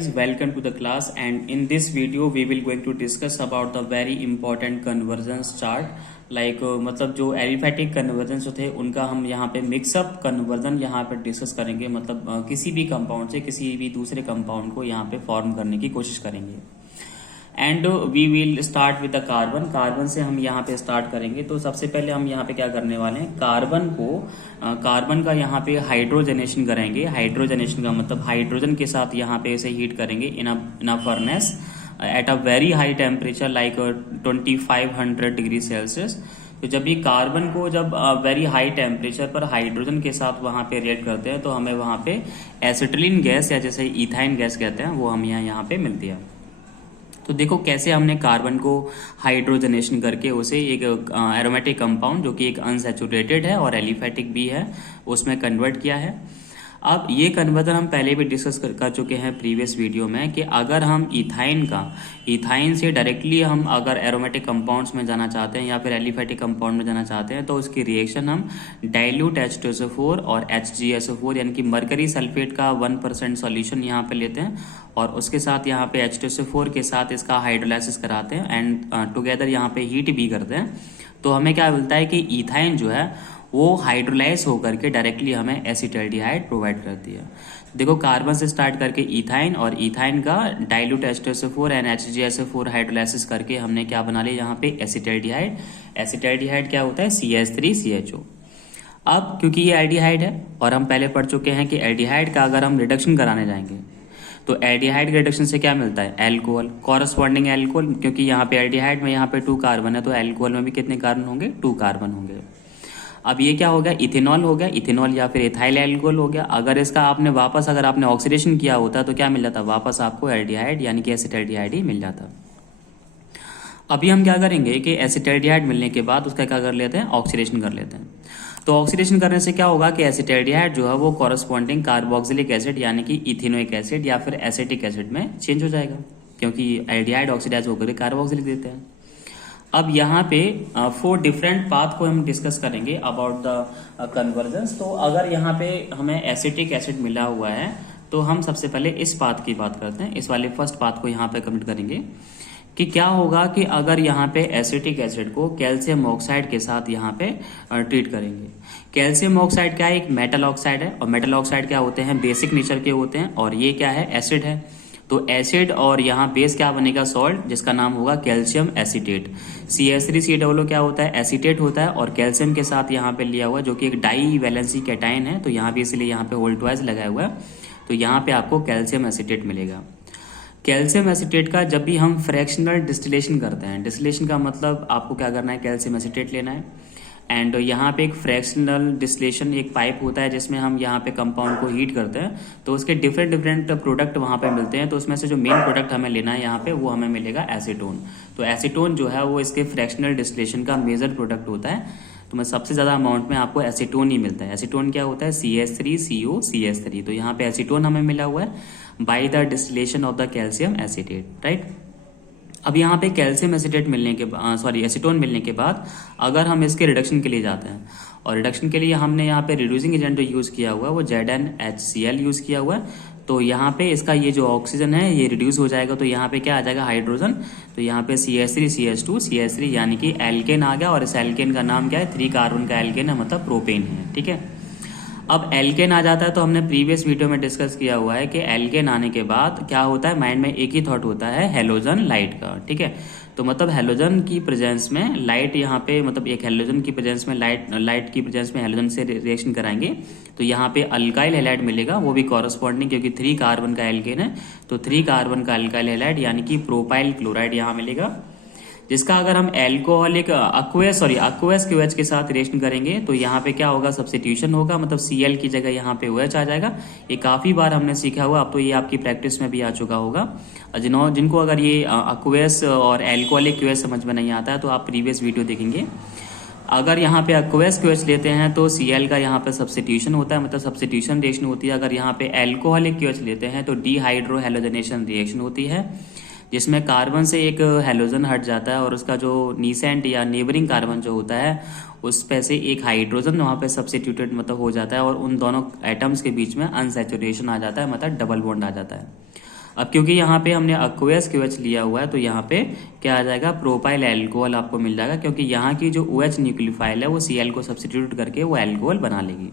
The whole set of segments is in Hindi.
guys, welcome to the class, and in this video we will going to discuss about the very important conversions chart like मतलब जो एरिथमेटिक कन्वर्जन होते हैं उनका हम यहाँ पे मिक्सअप कन्वर्जन यहाँ पे डिस्कस करेंगे। मतलब किसी भी कंपाउंड से किसी भी दूसरे कंपाउंड को यहाँ पे फॉर्म करने की कोशिश करेंगे। And we will start with the carbon. Carbon से हम यहाँ पे स्टार्ट करेंगे। तो सबसे पहले हम यहाँ पे क्या करने वाले हैं, कार्बन का यहाँ पे हाइड्रोजनेशन करेंगे। हाइड्रोजनेशन का मतलब हाइड्रोजन के साथ यहाँ पे ऐसे हीट करेंगे in a furnace at a very high temperature like 2500 degree Celsius. तो जब ये कार्बन को जब वेरी हाई टेम्परेचर पर हाइड्रोजन के साथ वहां पे रिएक्ट करते हैं तो हमें वहां पे एसिटिलीन गैस या जैसे इथाइन गैस कहते हैं वो हमें यहाँ पे मिलती है। तो देखो कैसे हमने कार्बन को हाइड्रोजनेशन करके उसे एक एरोमेटिक कंपाउंड जो कि एक अनसैचुरेटेड है और एलिफेटिक भी है उसमें कन्वर्ट किया है। अब ये कन्वर्जन हम पहले भी डिस्कस कर चुके हैं प्रीवियस वीडियो में कि अगर हम इथाइन से डायरेक्टली हम अगर एरोमेटिक कंपाउंड्स में जाना चाहते हैं या फिर एलिफेटिक कंपाउंड में जाना चाहते हैं तो उसकी रिएक्शन हम डाइल्यूट H2SO4 और HgSO4 यानी कि मरकरी सल्फेट का 1% सॉल्यूशन यहाँ पे लेते हैं और उसके साथ यहाँ पे H2SO4 के साथ इसका हाइड्रोलाइसिस कराते हैं एंड टुगेदर यहाँ पे हीट भी करते हैं। तो हमें क्या मिलता है कि इथाइन जो है वो हाइड्रोलाइज होकर के डायरेक्टली हमें एसिटाल्डिहाइड प्रोवाइड करती है। देखो कार्बन से स्टार्ट करके इथाइन और इथाइन का dilute H2SO4 and HgSO4 hydrolysis करके हमने क्या बना लिया यहाँ पे एसिटाल्डिहाइड। एसिटाल्डिहाइड क्या होता है CH3CHO। अब क्योंकि ये एल्डिहाइड है और हम पहले पढ़ चुके हैं कि एल्डिहाइड का अगर हम रिडक्शन कराने जाएंगे तो एल्डिहाइड रिडक्शन से क्या मिलता है एल्कोहल, कॉरस्पॉन्डिंग एल्कोहल। क्योंकि यहाँ पे एल्डिहाइड में यहाँ पे 2 कार्बन है तो एल्कोहल में भी कितने कार्बन होंगे 2 कार्बन होंगे। अब ये क्या हो गया इथेनॉल हो गया, इथेनॉल या फिर इथाइल एल्कोहल हो गया। अगर इसका आपने वापस अगर आपने ऑक्सीडेशन किया होता तो क्या मिल जाता वापस आपको एल्डिहाइड यानी कि एसिटाल्डिहाइड ही मिल जाता। अभी हम क्या करेंगे कि एसिटाल्डिहाइड मिलने के बाद उसका क्या कर लेते हैं ऑक्सीडेशन कर लेते हैं। तो ऑक्सीडेशन करने से क्या होगा कि एसिटाल्डिहाइड जो है वो कॉरस्पॉन्डिंग कार्बोक्सिलिक एसिड यानी कि इथेनोइक एसिड या फिर एसिटिक एसिड में चेंज हो जाएगा क्योंकि एल्डिहाइड ऑक्सीडाइज होकर कार्बोक्सिलिक देते हैं। अब यहाँ पे 4 डिफरेंट पाथ को हम डिस्कस करेंगे अबाउट द कन्वर्जेंस। तो अगर यहाँ पे हमें एसिटिक एसिड मिला हुआ है तो हम सबसे पहले इस पाथ की बात करते हैं। इस वाले फर्स्ट पाथ को यहाँ पे कमेंट करेंगे कि क्या होगा कि अगर यहाँ पे एसिटिक एसिड को कैल्शियम ऑक्साइड के साथ यहाँ पे ट्रीट करेंगे। कैल्शियम ऑक्साइड क्या है, एक मेटल ऑक्साइड है और मेटल ऑक्साइड क्या होते हैं बेसिक नेचर के होते हैं और ये क्या है एसिड है। तो एसिड और यहाँ बेस क्या बनेगा सॉल्ट जिसका नाम होगा कैल्शियम एसीटेट। CH3COO क्या होता है एसीटेट होता है और कैल्शियम के साथ यहाँ पे लिया हुआ है जो कि एक डाई वैलेंसी कैटाइन है। तो यहाँ पे इसलिए यहाँ पे वोल्टवाइज लगाया हुआ है तो यहाँ पे आपको कैल्शियम एसीटेट मिलेगा। कैल्शियम एसीटेट का जब भी हम फ्रैक्शनल डिस्टिलेशन करते हैं, डिस्टिलेशन का मतलब आपको क्या करना है कैल्शियम एसीटेट लेना है एंड यहाँ पे एक फ्रैक्शनल डिस्टिलेशन एक पाइप होता है जिसमें हम यहाँ पे कंपाउंड को हीट करते हैं तो उसके डिफरेंट प्रोडक्ट वहाँ पे मिलते हैं। तो उसमें से जो मेन प्रोडक्ट हमें लेना है यहाँ पे वो हमें मिलेगा एसीटोन। तो एसीटोन जो है वो इसके फ्रैक्शनल डिस्टिलेशन का मेजर प्रोडक्ट होता है। तो मैं सबसे ज्यादा अमाउंट में आपको एसीटोन ही मिलता है। एसीटोन क्या होता है CH3COCH3। तो यहाँ पे एसीटोन हमें मिला हुआ है by the distillation of the calcium acetate, right. अब यहाँ पे कैल्शियम एसीटेट मिलने के एसीटोन मिलने के बाद अगर हम इसके रिडक्शन के लिए जाते हैं और रिडक्शन के लिए हमने यहाँ पे रिड्यूसिंग एजेंट जो यूज किया हुआ है वो ZnHCl यूज किया हुआ है। तो यहाँ पे इसका ये जो ऑक्सीजन है ये रिड्यूस हो जाएगा तो यहाँ पे क्या आ जाएगा हाइड्रोजन। तो यहाँ पे CH3CH2CH3 यानी कि एल्केन आ गया और इस एल्केन का नाम क्या है 3 कार्बन का एल्केन है मतलब प्रोपेन है, ठीक है। अब एल्केन आ जाता है तो हमने प्रीवियस वीडियो में डिस्कस किया हुआ है कि एल्केन आने के बाद क्या होता है माइंड में एक ही थॉट होता है हेलोजन लाइट का, ठीक है। तो मतलब हेलोजन की प्रेजेंस में लाइट यहाँ पे मतलब एक हेलोजन की प्रेजेंस में लाइट की प्रेजेंस में हेलोजन से रिएक्शन कराएंगे तो यहाँ पे अल्काइल हैलाइड मिलेगा वो भी कॉरस्पॉन्डिंग क्योंकि 3 कार्बन का एल्केन है तो 3 कार्बन का अल्काइल हैलाइड यानी कि प्रोपाइल क्लोराइड यहाँ मिलेगा जिसका अगर हम एल्कोहलिक अक्वेस QH के साथ रिएक्शन करेंगे तो यहाँ पे क्या होगा सब्स्टिट्यूशन होगा मतलब Cl की जगह यहाँ पे OH आ जाएगा। ये काफी बार हमने सीखा हुआ, अब तो ये आपकी प्रैक्टिस में भी आ चुका होगा। जिनको अगर ये अक्वेस और एल्कोहलिक QH समझ में नहीं आता है तो आप प्रीवियस वीडियो देखेंगे। अगर यहाँ पे अक्वेस QH लेते हैं तो Cl का यहाँ पे सब्स्टिट्यूशन होता है मतलब सब्स्टिट्यूशन रिएक्शन होती है। अगर यहाँ पे एल्कोहलिक QH लेते हैं तो डिहाइड्रो हैलोजनेशन रिएक्शन होती है जिसमें कार्बन से एक हैलोजन हट जाता है और उसका जो नीसेंट या नेबरिंग कार्बन जो होता है उस पे से एक हाइड्रोजन वहाँ पे सब्स्टिट्यूटेड मतलब हो जाता है और उन दोनों एटम्स के बीच में अनसैचुरेशन आ जाता है मतलब डबल बॉन्ड आ जाता है। अब क्योंकि यहाँ पे हमने अक्वेस क्यूएच लिया हुआ है तो यहाँ पे क्या आ जाएगा, प्रोपाइल एल्कोहल आपको मिल जाएगा, क्योंकि यहाँ की जो OH न्यूक्लियोफाइल है वो Cl को सब्स्टिट्यूट करके वो एल्कोहल बना लेगी।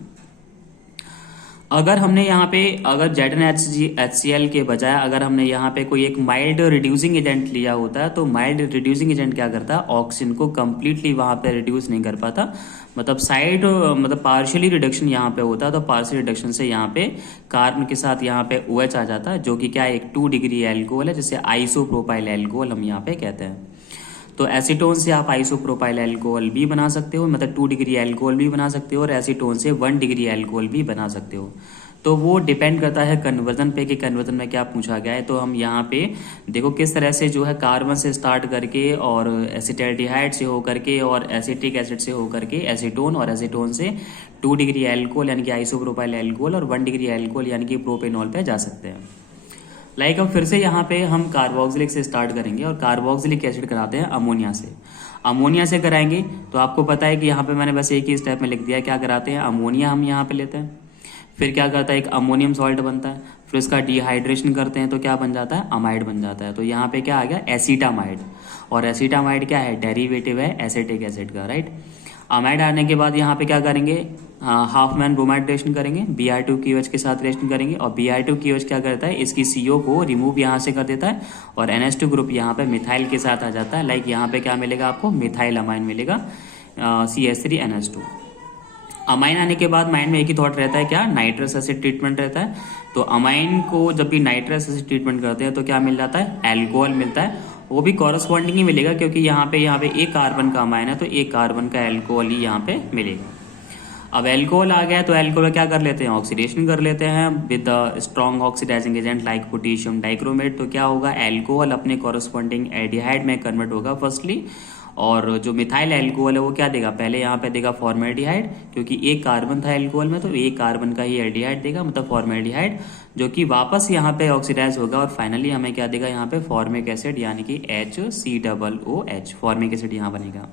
अगर हमने यहाँ पे अगर ZnHCl के बजाय अगर हमने यहाँ पे कोई एक माइल्ड रिड्यूसिंग एजेंट लिया होता है तो माइल्ड रिड्यूसिंग एजेंट क्या करता है, ऑक्सीजन को कंप्लीटली वहाँ पे रिड्यूस नहीं कर पाता, मतलब साइड मतलब पार्शियली रिडक्शन यहाँ पे होता है। तो पार्शियल रिडक्शन से यहाँ पे कार्बन के साथ यहाँ पे OH आ जाता है, जो कि क्या है, एक 2 डिग्री एल्कोहल है, जिसे आइसोप्रोपाइल एल्कोहल हम यहाँ पे कहते हैं। तो एसीटोन से आप आइसोप्रोपाइल एल्कोहल भी बना सकते हो, मतलब 2 डिग्री एल्कोहल भी बना सकते हो, और एसीटोन से 1 डिग्री एल्कोहल भी बना सकते हो। तो वो डिपेंड करता है कन्वर्जन पे कि कन्वर्जन में क्या पूछा गया है। तो हम यहाँ पे देखो किस तरह से जो है कार्बन से स्टार्ट करके और एसिटाल्डिहाइड से होकर के और एसिटिक एसिड से होकर के एसीटोन, और एसीटोन से 2 डिग्री एल्कोहल यानी कि आइसोप्रोपाइल एल्कोहल और 1 डिग्री एल्कोहल यानी कि प्रोपेनॉल पे जा सकते हैं। लाइक अब फिर से यहाँ पे हम कार्बोक्सिलिक से स्टार्ट करेंगे और कार्बोक्सिलिक एसिड कराते हैं अमोनिया से। अमोनिया से कराएंगे तो आपको पता है कि यहाँ पे मैंने बस एक ही स्टेप में लिख दिया, क्या कराते हैं, अमोनिया हम यहाँ पे लेते हैं, फिर क्या करता है, एक अमोनियम सॉल्ट बनता है, फिर उसका डिहाइड्रेशन करते हैं तो क्या बन जाता है, अमाइड बन जाता है। तो यहाँ पे क्या आ गया, एसीटामाइड, और एसीटामाइड क्या है, डेरिवेटिव है एसिटिक एसिड का, राइट। अमाइड आने के बाद यहाँ पे क्या करेंगे, हाफ मैन ब्रोमाइड रिएक्शन करेंगे, Br2QH के साथ रिएक्शन करेंगे, और Br2QH क्या करता है, इसकी CO को रिमूव यहाँ से कर देता है और NH2 ग्रुप यहाँ पे मिथाइल के साथ आ जाता है। लाइक यहाँ पे क्या मिलेगा आपको, मिथाइल अमाइन मिलेगा, CH3NH2। अमाइन आने के बाद माइंड में एक ही थॉट रहता है, क्या, नाइट्रस एसिड ट्रीटमेंट रहता है। तो अमाइन को जब भी नाइट्रस एसिड ट्रीटमेंट करते हैं तो क्या मिल जाता है, एल्कोहल मिलता है, वो भी कॉरस्पॉन्डिंग ही मिलेगा, क्योंकि यहाँ पे एक कार्बन का अमाइन है तो एक कार्बन का एल्कोहल ही यहाँ पे मिलेगा। अब एल्कोहल आ गया तो एल्कोहल क्या कर लेते हैं, ऑक्सीडेशन कर लेते हैं with the strong oxidising agent like potassium dichromate. तो क्या होगा, एल्कोहल अपने कॉरस्पॉन्डिंग एल्डिहाइड में कन्वर्ट होगा फर्स्टली, और जो मिथाइल एल्कोहल है वो क्या देगा, पहले यहाँ पे देगा फॉर्मेल्डिहाइड, क्योंकि एक कार्बन था एल्कोहल में तो एक कार्बन का ही एल्डिहाइड देगा, मतलब फॉर्मेल्डिहाइड, जो कि वापस यहाँ पे ऑक्सीडाइज होगा और फाइनली हमें क्या देगा यहाँ पे, फॉर्मिक एसिड यानी कि HCOOH, फॉर्मिक एसिड यहाँ बनेगा।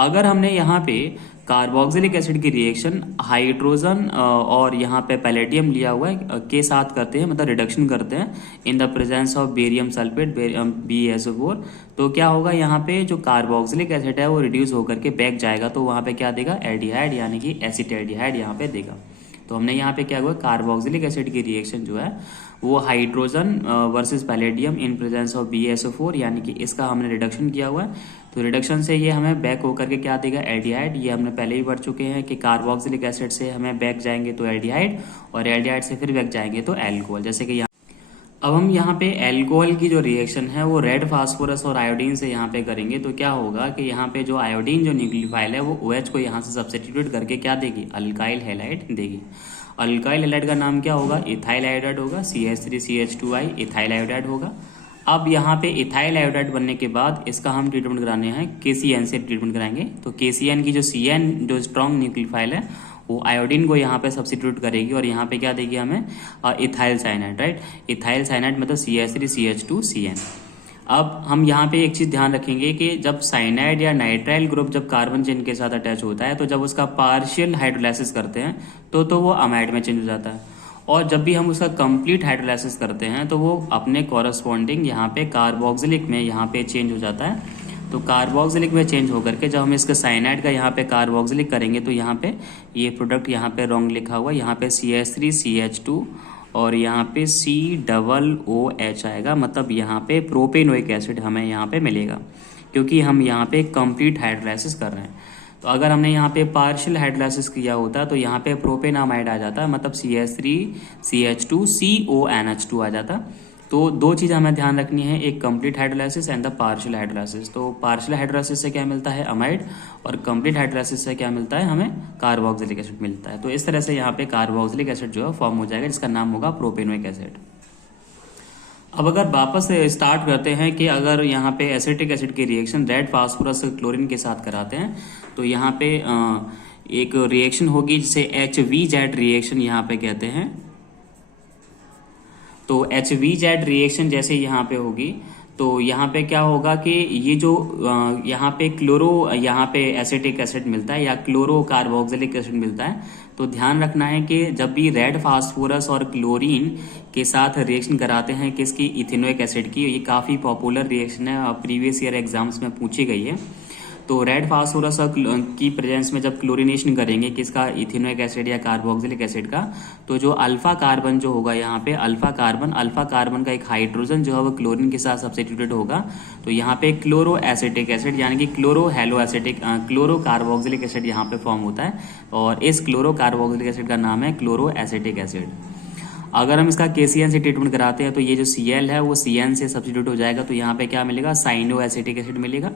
अगर हमने यहाँ पे कार्बोक्सिलिक एसिड की रिएक्शन हाइड्रोजन और यहाँ पे पैलेडियम लिया हुआ है के साथ करते हैं, मतलब रिडक्शन करते हैं in the presence of barium sulphate BaSO4, तो क्या होगा, यहाँ पे जो कार्बोक्सिलिक एसिड है वो रिड्यूस होकर के बैक जाएगा, तो वहाँ पे क्या देगा, एल्डिहाइड यानी कि एसिटाल्डिहाइड यहाँ पे देगा। तो हमने यहाँ पे क्या हुआ, कार्बोक्सिलिक एसिड की रिएक्शन जो है वो hydrogen versus palladium in presence of BaSO4, यानी कि इसका हमने रिडक्शन किया हुआ है। तो रिडक्शन से ये हमें बैक होकर के क्या देगा, एल्डिहाइड। ये हमने पहले ही पढ़ चुके हैं कि कार्बोक्सिलिक एसिड से हमें बैक जाएंगे तो एल्डिहाइड, और एल्डिहाइड से फिर बैक जाएंगे तो एल्कोहल, जैसे कि यहाँ। अब हम यहाँ पे एल्कोहल की जो रिएक्शन है वो रेड फास्फोरस और आयोडीन से यहाँ पे करेंगे। तो क्या होगा कि यहाँ पे जो आयोडीन जो न्यूक्लियोफाइल है वो OH को यहाँ से सब्स्टिट्यूट करके क्या देगी, अल्काइल हैलाइड देगी। अल्काइल हैलाइड का नाम क्या होगा, इथाइल आयोडाइड होगा, CH3CH2I इथाइल आयोडाइड होगा। अब यहाँ पे इथाइल आयोडाइड बनने के बाद इसका हम ट्रीटमेंट कराने हैं KCN से ट्रीटमेंट कराएंगे। तो KCN की जो CN जो स्ट्रॉन्ग न्यूक्लियोफाइल है वो आयोडीन को यहाँ पे सब्स्टिट्यूट करेगी और यहाँ पे क्या देगी हमें, ethyl cyanide, right. Ethyl cyanide मतलब CH3CH2CN। अब हम यहाँ पे एक चीज ध्यान रखेंगे कि जब साइनाइड या नाइट्राइल ग्रुप जब कार्बन चेन के साथ अटैच होता है तो जब उसका पार्शियल हाइड्रोलाइसिस करते हैं तो वो अमाइड में चेंज हो जाता है, और जब भी हम उसका कंप्लीट हाइड्रोलाइसिस करते हैं तो वो अपने कॉरस्पॉन्डिंग यहाँ पे कार्बोक्सिलिक में यहाँ पे चेंज हो जाता है। तो कार्बोक्सिलिक में चेंज होकर के जब हम इसका साइनाइड का यहाँ पे कार्बोक्सिलिक करेंगे तो यहाँ पे ये प्रोडक्ट यहाँ पे रॉन्ग लिखा हुआ, यहाँ पे CH3CH2 और यहाँ पे COOH आएगा, मतलब यहाँ पे प्रोपेनोइक एसिड हमें यहाँ पे मिलेगा, क्योंकि हम यहाँ पे कंप्लीट हाइड्रोलाइसिस कर रहे हैं। तो अगर हमने यहाँ पे पार्शियल हाइड्रोलाइसिस किया होता तो यहाँ पे प्रोपेनामाइड आ जाता, मतलब CH3CH2CONH2 आ जाता। तो दो चीज़ हमें ध्यान रखनी है, एक complete hydrolysis and the partial hydrolysis. तो पार्शियल हाइड्रोलाइसिस से क्या मिलता है, अमाइड, और कंप्लीट हाइड्रोलाइसिस से क्या मिलता है, हमें कार्बोक्सिलिक एसिड मिलता है। तो इस तरह से यहाँ पे कार्बोक्सिलिक एसिड जो है फॉर्म हो जाएगा, जिसका नाम होगा प्रोपेनोइक एसिड। अब अगर वापस स्टार्ट करते हैं कि अगर यहाँ पे एसिटिक एसिड की रिएक्शन रेड फास्फोरस क्लोरीन के साथ कराते हैं तो यहाँ पे एक रिएक्शन होगी जिसे HVZ रिएक्शन यहाँ पे कहते हैं। तो HVZ रिएक्शन जैसे यहाँ पे होगी तो यहाँ पे क्या होगा कि ये जो यहाँ पे यहाँ पे एसिटिक एसिड मिलता है या क्लोरो कार्बोक्सिलिक एसिड मिलता है। तो ध्यान रखना है कि जब भी रेड फास्फोरस और क्लोरीन के साथ रिएक्शन कराते हैं किसकी, इथेनोइक एसिड की, ये काफ़ी पॉपुलर रिएक्शन है, प्रीवियस ईयर एग्जाम्स में पूछी गई है। तो रेड फास्फोरस की प्रेजेंस में जब क्लोरीनेशन करेंगे किसका, इथेनोइक एसिड या कार्बोक्सिलिक एसिड का, तो जो अल्फा कार्बन जो होगा यहाँ पे अल्फा कार्बन का एक हाइड्रोजन जो है वो क्लोरीन के साथ सब्स्टिट्यूटेड होगा। तो यहाँ पे क्लोरो एसिटिक एसिड यानी कि chloro hello acetic chloro carboxylic acid यहाँ पे फॉर्म होता है और इस क्लोरो कार्बोक्सिलिक एसिड का नाम है क्लोरो एसिटिक एसिड। अगर हम इसका KCN से ट्रीटमेंट कराते हैं तो ये जो Cl है वो CN से सब्स्टिट्यूट हो जाएगा। तो यहाँ पे क्या मिलेगा, साइनो एसिटिक एसिड मिलेगा।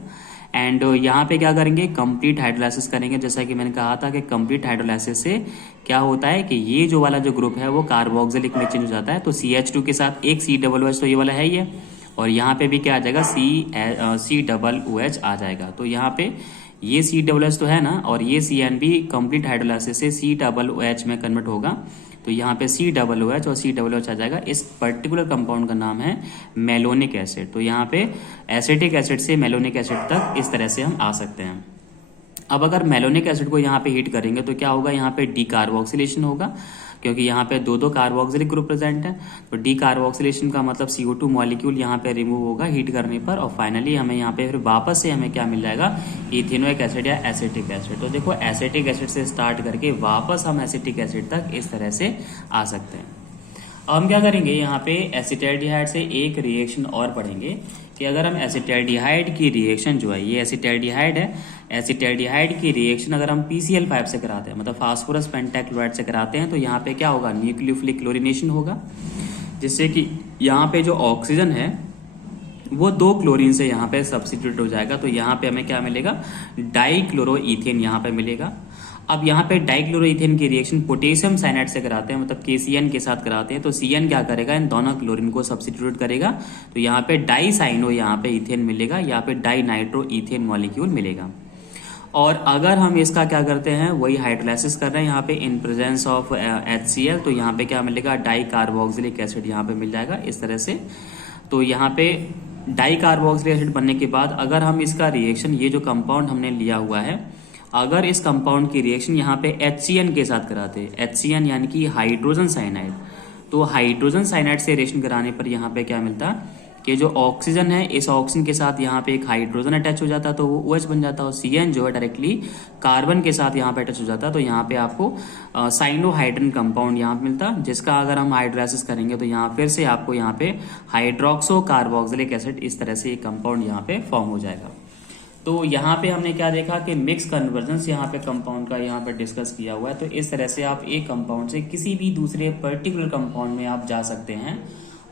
एंड यहाँ पे क्या करेंगे, कंप्लीट हाइड्रोलाइसिस करेंगे। जैसा कि मैंने कहा था कि कंप्लीट हाइड्रोलाइसिस से क्या होता है कि ये जो वाला जो ग्रुप है वो कार्बोक्सिलिक में चेंज हो जाता है। तो CH2 के साथ एक COOH तो ये वाला है ही है, और यहाँ पे भी क्या आ जाएगा, COOH आ जाएगा। तो यहाँ पे ये COOH तो है ना, और ये CN भी कंप्लीट हाइड्रोलाइसिस से COOH में कन्वर्ट होगा। तो यहाँ पे COOH और COOH आ जाएगा। इस पर्टिकुलर कंपाउंड का नाम है मेलोनिक एसिड। तो यहाँ पे एसिटिक एसिड से मेलोनिक एसिड तक इस तरह से हम आ सकते हैं। अब अगर मेलोनिक एसिड को यहाँ पे हीट करेंगे तो क्या होगा, यहाँ पे डीकार्बोक्सिलेशन होगा, क्योंकि यहाँ पे दो कार्बोक्सिलिक ग्रुप प्रेजेंट है। तो डीकार्बोक्सिलेशन का मतलब CO2 मॉलिक्यूल यहाँ पे रिमूव होगा हीट करने पर, और फाइनली हमें यहाँ पे फिर वापस से हमें क्या मिल जाएगा, इथेनोइक एसिड या एसिटिक एसिड। तो देखो एसिटिक एसिड से स्टार्ट करके वापस हम एसिटिक एसिड तक इस तरह से आ सकते हैं। अब हम क्या करेंगे, यहाँ पे एसिटाल्डिहाइड से एक रिएक्शन और पढ़ेंगे कि अगर हम एसिटाल्डिहाइड की रिएक्शन जो है, ये एसिटाल्डिहाइड है, एसिटाल्डिहाइड की रिएक्शन अगर हम PCl5 से कराते हैं, मतलब फास्फोरस पेंटाक्लोराइड से कराते हैं, तो यहाँ पे क्या होगा, न्यूक्लियोफिलिक क्लोरीनेशन होगा, जिससे कि यहाँ पे जो ऑक्सीजन है वो 2 क्लोरीन से यहाँ पे सब्स्टिट्यूट हो जाएगा। तो यहाँ पे हमें क्या मिलेगा, डाइक्लोरोइथेन यहाँ पे मिलेगा। अब यहाँ पे डाइक्लोरोइथेन की रिएक्शन पोटेशियम साइनाइड से कराते हैं, मतलब KCN के साथ कराते हैं। तो CN क्या करेगा, इन दोनों क्लोरीन को सब्स्टिट्यूट करेगा। तो यहाँ पे डाइसाइनो यहाँ पे इथेन मिलेगा, यहाँ पे डाइनाइट्रो इथेन मॉलिक्यूल मिलेगा। और अगर हम इसका क्या करते हैं, वही हाइड्रोलाइसिस कर रहे हैं यहाँ पे इन प्रेजेंस ऑफ HCl, तो यहाँ पे क्या मिलेगा, डाइकार्बोक्सिलिक एसिड यहाँ पे मिल जाएगा इस तरह से। तो यहाँ पे डाइकार्बोक्सिलिक एसिड बनने के बाद अगर हम इसका रिएक्शन, ये जो कंपाउंड हमने लिया हुआ है, अगर इस कंपाउंड की रिएक्शन यहाँ पे HCN के साथ कराते हैं, HCN यानी कि हाइड्रोजन साइनाइड, तो हाइड्रोजन साइनाइड से रिएक्शन कराने पर यहाँ पे क्या मिलता है कि जो ऑक्सीजन है, इस ऑक्सीजन के साथ यहाँ पे एक हाइड्रोजन अटैच हो जाता है, तो वो OH बन जाता है, और CN जो है डायरेक्टली कार्बन के साथ यहाँ पे अटैच हो जाता है। तो यहाँ पे आपको साइनोहाइड्रन कंपाउंड यहाँ पे मिलता है, जिसका अगर हम हाइड्रोलाइसिस करेंगे तो यहाँ फिर से आपको यहाँ पे हाइड्रोक्सो कार्बोक्सिलिक एसिड इस तरह से एक कंपाउंड यहाँ पे फॉर्म हो जाएगा। तो यहाँ पे हमने क्या देखा कि मिक्स कन्वर्जेंस यहाँ पे कंपाउंड का यहाँ पे डिस्कस किया हुआ है। तो इस तरह से आप एक कंपाउंड से किसी भी दूसरे पर्टिकुलर कंपाउंड में आप जा सकते हैं,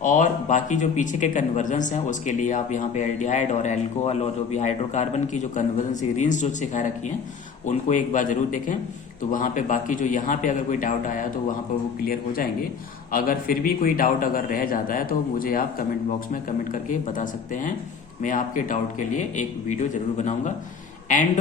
और बाकी जो पीछे के कन्वर्जेंस हैं उसके लिए आप यहाँ पे एल्डिहाइड और एल्कोहल और जो भी हाइड्रोकार्बन की जो कन्वर्जेंस सीरीज जो सिखा रखी हैं उनको एक बार जरूर देखें। तो वहाँ पे बाकी जो यहाँ पे अगर कोई डाउट आया तो वहाँ पर वो क्लियर हो जाएंगे। अगर फिर भी कोई डाउट अगर रह जाता है तो मुझे आप कमेंट बॉक्स में कमेंट करके बता सकते हैं, मैं आपके डाउट के लिए एक वीडियो जरूर बनाऊंगा। एंड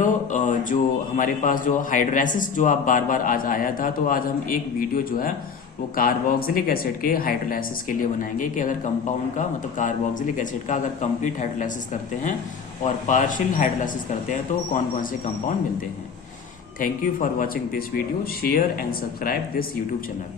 जो हमारे पास जो हाइड्रोलाइसिस जो आप बार बार आज आया था, तो आज हम एक वीडियो जो है वो कार्बोक्सिलिक एसिड के हाइड्रोलाइसिस के लिए बनाएंगे कि अगर कंपाउंड का, मतलब कार्बोक्सिलिक एसिड का अगर कंप्लीट हाइड्रोलाइसिस करते हैं और पार्शियल हाइड्रोलाइसिस करते हैं तो कौन कौन से कंपाउंड मिलते हैं। Thank you for watching this video, share and subscribe this YouTube channel.